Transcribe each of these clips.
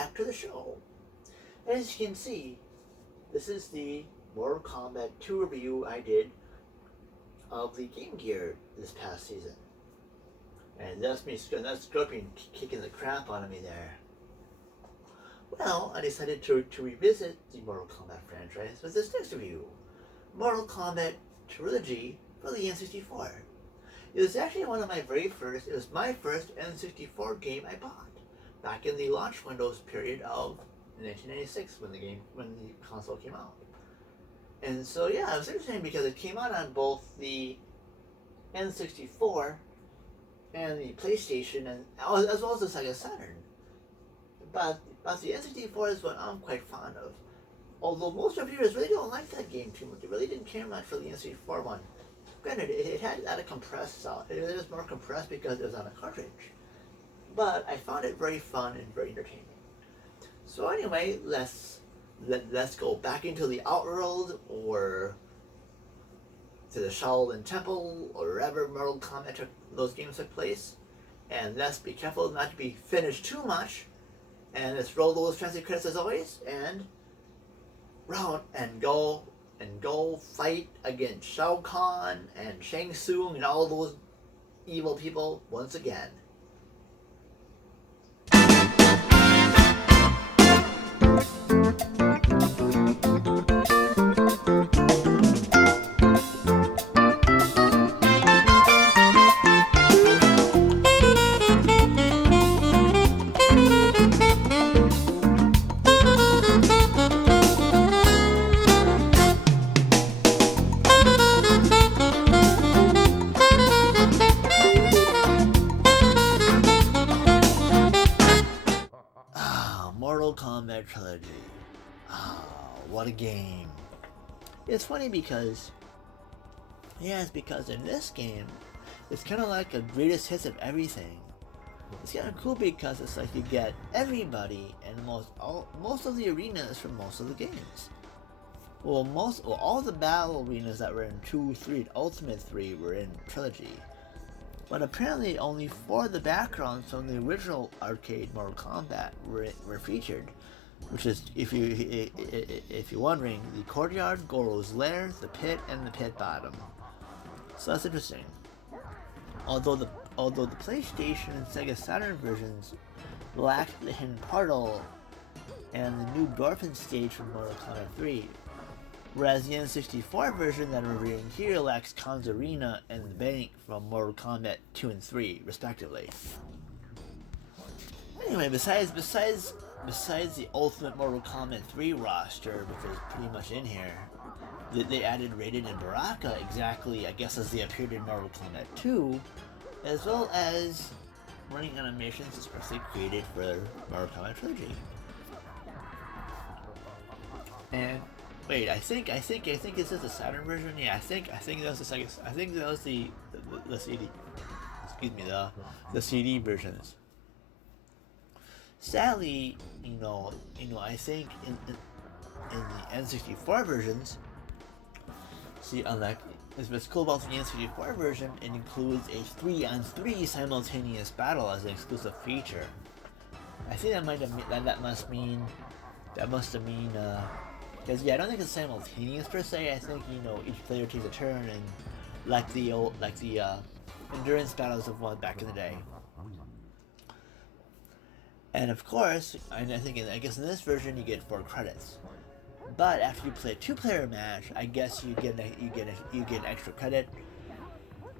back to the show. As you can see, this is the Mortal Kombat 2 review I did of the Game Gear this past season. And that's Scorpion kicking the crap out of me there. Well, I decided to revisit the Mortal Kombat franchise with this next review. Mortal Kombat Trilogy for the N64. It was actually one of my it was my first N64 game I bought back in the launch Windows period of 1996 when the console came out. And so yeah, it was interesting because it came out on both the N64 and the PlayStation, and as well as the Sega Saturn. But the N64 is what I'm quite fond of. Although most reviewers really don't like that game too much. They really didn't care much for the N64 one. Granted, it had a compressed sound. It was more compressed because it was on a cartridge. But I found it very fun and very entertaining. So anyway, let's go back into the Outworld, or to the Shaolin Temple, or wherever Mortal Kombat those games took place. And let's be careful not to be finished too much. And let's roll those fancy credits as always, and round and go fight against Shao Kahn and Shang Tsung and all those evil people once again. Mortal Kombat Trilogy. What a game. It's funny because in this game, it's kind of like a greatest hits of everything. It's kind of cool because it's like you get everybody in most of the arenas from most of the games. All the battle arenas that were in 2, 3, and Ultimate 3 were in Trilogy. But apparently only 4 of the backgrounds from the original arcade Mortal Kombat were featured, which is, if you're wondering, the courtyard, Goro's lair, the pit, and the pit bottom. So that's interesting. Although the PlayStation and Sega Saturn versions lacked the hidden portal and the new Dorphin stage from Mortal Kombat 3, whereas the N64 version that we're reviewing here lacks Khan's Arena and the bank from Mortal Kombat 2 and 3, respectively. Anyway, besides the Ultimate Mortal Kombat 3 roster, which is pretty much in here, they added Raiden and Baraka exactly, I guess, as they appeared in Mortal Kombat 2, as well as running animations especially created for Mortal Kombat Trilogy. And wait, I think this is the Saturn version. Yeah, I think that was the Sega. I think that was the CD. Excuse me, the CD versions. Sadly, I think in the N64 versions, see, unlike what's cool about the N64 version, it includes a 3-on-3 simultaneous battle as an exclusive feature. I think that must have mean. Because I don't think it's simultaneous per se. I think each player takes a turn, and like the endurance battles of one back in the day. And of course, I guess in this version you get 4 credits. But after you play a 2-player match, I guess you get an extra credit.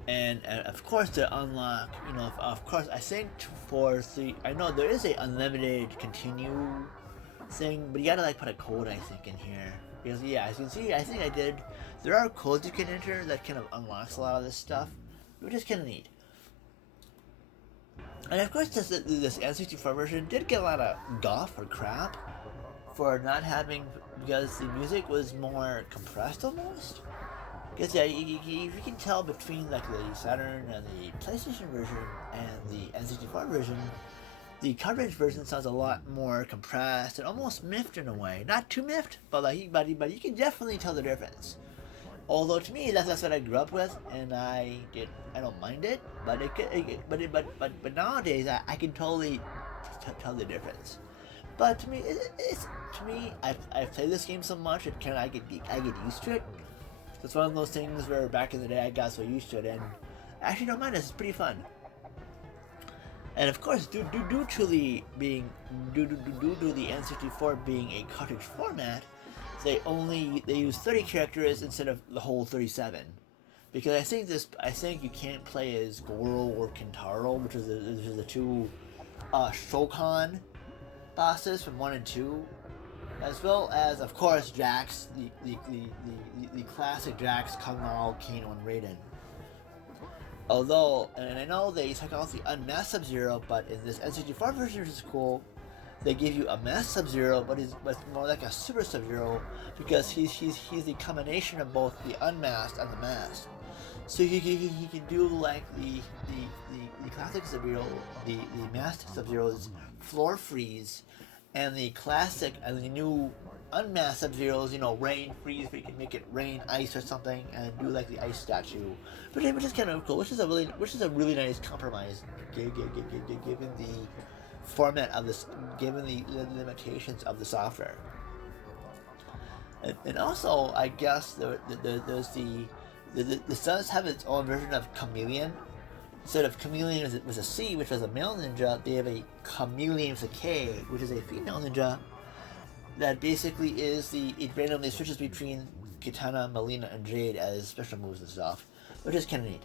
And of course to unlock, of course I think I know there is a unlimited continue thing, but you gotta put a code I think in here, because yeah, as you can see, I think I did. There are codes you can enter that kind of unlocks a lot of this stuff, which is kind of neat. And of course, this N64 version did get a lot of guff or crap for not having, because the music was more compressed almost. Because yeah, you can tell between the Saturn and the PlayStation version and the N64 version, the cartridge version sounds a lot more compressed and almost miffed in a way. Not too miffed, but you can definitely tell the difference. Although to me, that's what I grew up with, and I don't mind it. But nowadays I can totally tell the difference. But to me, I've played this game so much, I get used to it. It's one of those things where back in the day I got so used to it, and I actually don't mind this. It's pretty fun. And of course, due to the N64 being a cartridge format, they use 30 characters instead of the whole 37. Because I think you can't play as Goro or Kintaro, which is the two Shokan bosses from 1 and 2, as well as, of course, Jax, the classic Jax, Kung Lao, Kano, and Raiden. Although, and I know they took out the unmasked Sub-Zero, but in this N64 version, which is cool, they give you a masked Sub-Zero, but it's more like a Super Sub-Zero, because he's the combination of both the unmasked and the masked. So he can do like the classic Sub-Zero, the masked Sub-Zero's floor freeze, and the classic and the new unmasked Sub-Zeros, rain freeze, where you can make it rain ice or something, and do like the ice statue, which is kind of cool. Which is a really nice compromise, given the format of this, given the limitations of the software. And also, I guess there's this does have its own version of Chameleon. Instead of Chameleon with a C, which was a male ninja, they have a Chameleon with a K, which is a female ninja. That basically it randomly switches between Kitana, Melina, and Jade as special moves and stuff, which is kind of neat.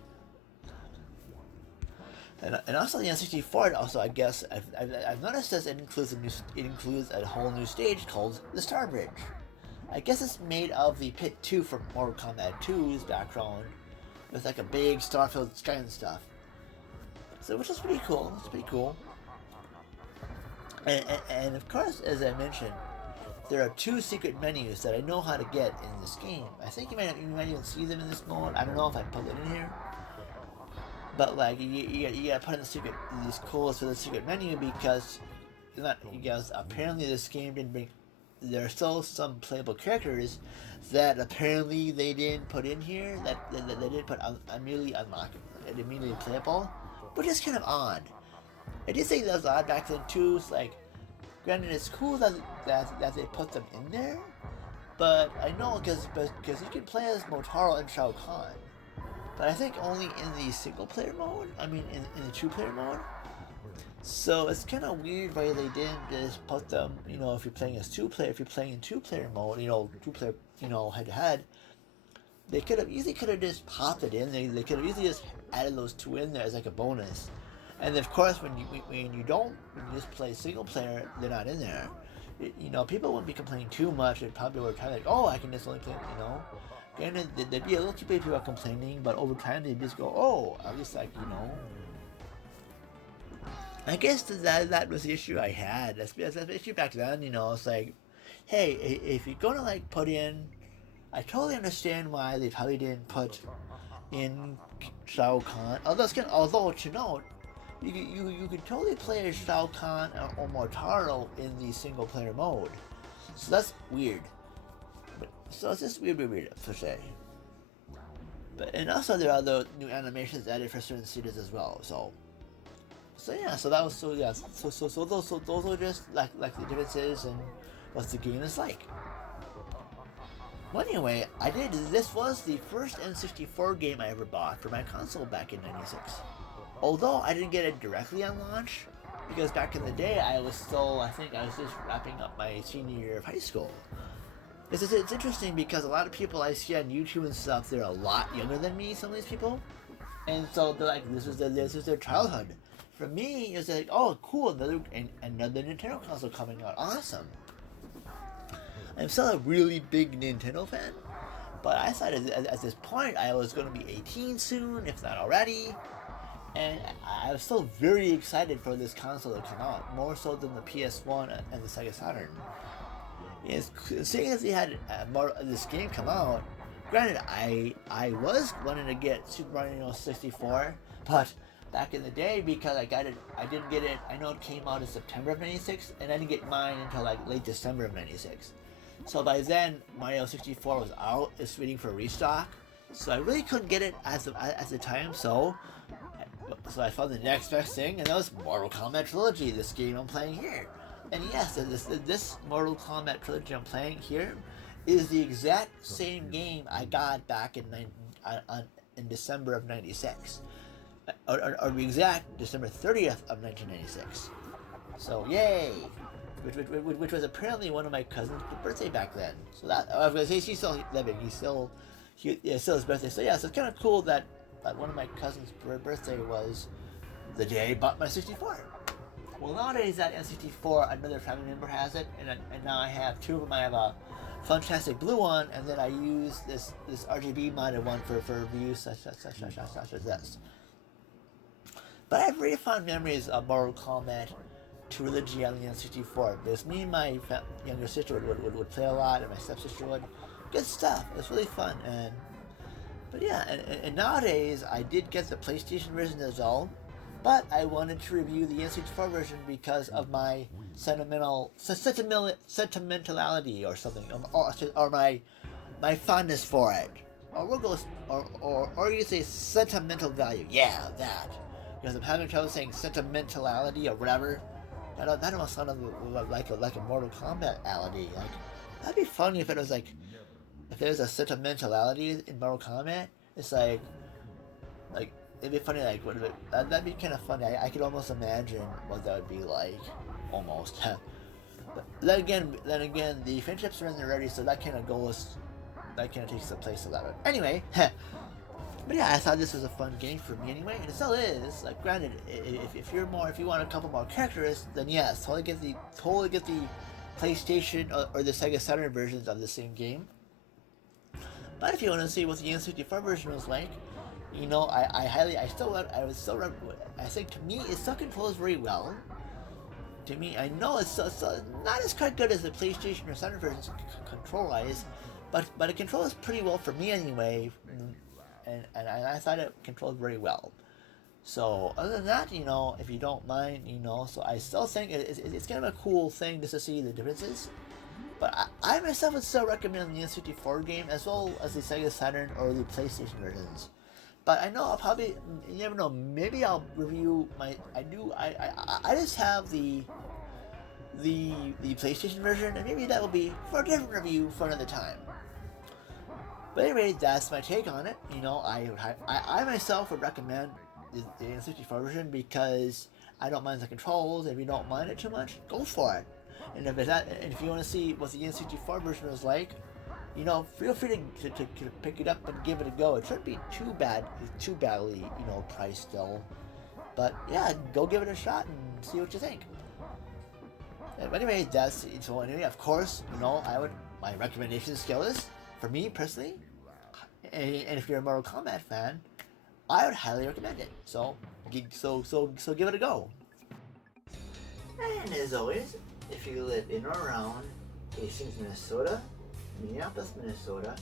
And also the N64, also I guess I've noticed this. It includes a whole new stage called the Star Bridge. I guess it's made of the Pit 2 from Mortal Kombat 2's background, with like a big star-filled sky and stuff. So, which is pretty cool. It's pretty cool. And of course, as I mentioned, there are 2 secret menus that I know how to get in this game. I think you might even see them in this mode. I don't know if I put it in here. But like you gotta put in these codes for the secret menu, because apparently this game didn't bring. There are still some playable characters that apparently they didn't put in here, that they didn't put immediately playable, which is kind of odd. I did think that was odd back then too. It's like, granted, it's cool that they put them in there, but I know because you can play as Motaro and Shao Kahn, but I think only in the single player mode. I mean, in the 2-player mode. So it's kind of weird why they didn't just put them, if you're playing as 2-player, if you're playing in 2-player mode, 2-player, head to head, they could have just popped it in. They could have easily just added those 2 in there as like a bonus. And of course, when you just play single player, they're not in there. People wouldn't be complaining too much. They probably would try like, oh, I can just only play, And there'd be a little too many people complaining, but over time they'd just go, oh, at least like, I guess that was the issue I had. That's the issue back then, it's like, hey, if you're gonna like put in, I totally understand why they probably didn't put in Shao Kahn. Although to note, you could totally play as Shao Kahn or Motaro in the single player mode. So that's weird. So it's just weird per se. And also there are other new animations added for certain series as well. So those are just like the differences and what the game is like. Well, anyway, this was the first N64 game I ever bought for my console back in '96. Although I didn't get it directly on launch, because back in the day I was just wrapping up my senior year of high school. It's interesting because a lot of people I see on YouTube and stuff, they're a lot younger than me, some of these people. And so they're like, this is their childhood. For me, it was like, oh, cool, another Nintendo console coming out, awesome. I'm still a really big Nintendo fan, but I thought at this point I was going to be 18 soon, if not already, and I was still very excited for this console to come out, more so than the PS1 and the Sega Saturn. Seeing as they had this game come out, granted, I was wanting to get Super Mario 64, but back in the day, because I didn't get it, I know it came out in September of '96, and I didn't get mine until like late December of '96. So by then, Mario 64 was out, it's waiting for a restock, so I really couldn't get it at the time, so I found the next best thing, and that was Mortal Kombat Trilogy, this game I'm playing here. And yes, this Mortal Kombat trilogy I'm playing here is the exact same game I got back in December of '96, or the exact December 30th of 1996. So yay! Which was apparently one of my cousin's birthday back then. So that I was gonna say she's still living. Yeah, still his birthday. So yeah, so it's kind of cool that one of my cousin's birthday was the day I bought my 64. Well, nowadays that N64, another family member has it, and now I have two of them. I have a fantastic blue one, and then I use this RGB modded one for reviews such as this. But I have very fond memories of Mortal Kombat Trilogy on the N64 because me and my younger sister would play a lot, and my stepsister would. Good stuff. It was really fun, but yeah, and nowadays I did get the PlayStation version as well, but I wanted to review the N64 version because of my sentimentality or something, or my fondness for it, or we'll go, or you say sentimental value. Yeah, that. Because I'm having trouble saying sentimentality or whatever. That almost sounded like a Mortal Kombat-ality. Like, that'd be funny if it was like, if there's a sentimentality in Mortal Kombat. It's like it'd be funny. Like, what if that'd be kind of funny. I could almost imagine what that would be like, almost. But then again, the friendships are in there already, so that kind of takes the place of that. Anyway. But yeah, I thought this was a fun game for me anyway, and it still is. Like, granted, if you want a couple more characters, then yes, totally get the PlayStation or the Sega Saturn versions of the same game. But if you want to see what the N64 version was like, I think to me it still controls very well. To me, I know it's not as quite good as the PlayStation or Saturn versions control-wise, but it controls pretty well for me anyway. And I thought it controlled very well. So other than that, if you don't mind, so I still think it's kind of a cool thing just to see the differences. But I myself would still recommend the N64 game as well as the Sega Saturn or the PlayStation versions. But I know I'll probably, you never know, maybe I'll review I just have the PlayStation version, and maybe that will be for a different review for another time. But anyway, that's my take on it. I myself would recommend the N64 version because I don't mind the controls. If you don't mind it too much, go for it. And if you want to see what the N64 version is like, feel free to pick it up and give it a go. It shouldn't be too badly, priced still. But yeah, go give it a shot and see what you think. But anyway, of course, my recommendation scale is, for me personally, and if you're a Mortal Kombat fan, I would highly recommend it. So give it a go. And as always, if you live in or around Hastings, Minnesota, Minneapolis, Minnesota,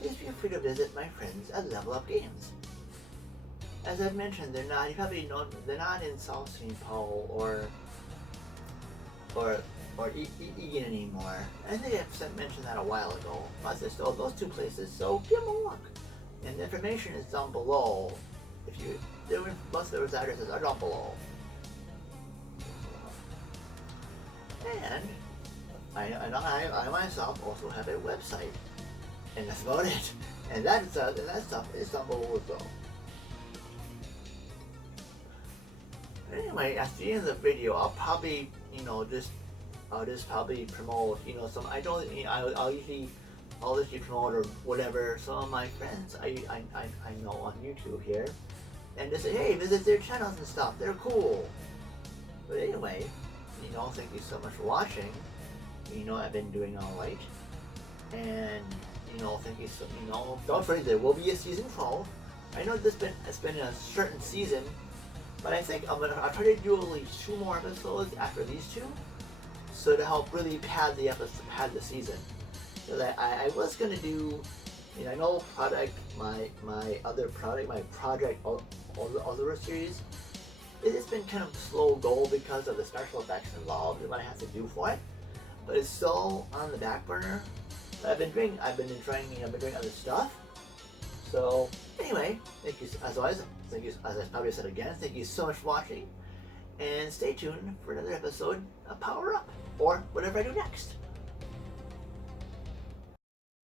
please feel free to visit my friends at Level Up Games. As I've mentioned, they're not in South St. Paul or Egan anymore. I think I mentioned that a while ago. But there's still those two places, so give them a look. And the information is down below. Most of those addresses are down below. And I myself also have a website, and that's about it. And that stuff is down below as well. Anyway, at the end of the video, I'll probably I'll just probably promote some. I'll usually promote or whatever some of my friends I know on YouTube here, and just say, hey, visit their channels and stuff. They're cool. But anyway, thank you so much for watching. I've been doing all right, and thank you so. Don't forget there will be a season 12. I know it's been a certain season, but I think I'll try to do at least 2 more episodes after these 2, so to help really pad the season. So that I was gonna do, I know my Project Ultra series. It's been kind of a slow goal because of the special effects involved and what I have to do for it. But it's still on the back burner. But I've been doing other stuff. So anyway, thank you as always. Thank you, as I probably said again. Thank you so much for watching. And stay tuned for another episode of Power Up, or whatever I do next.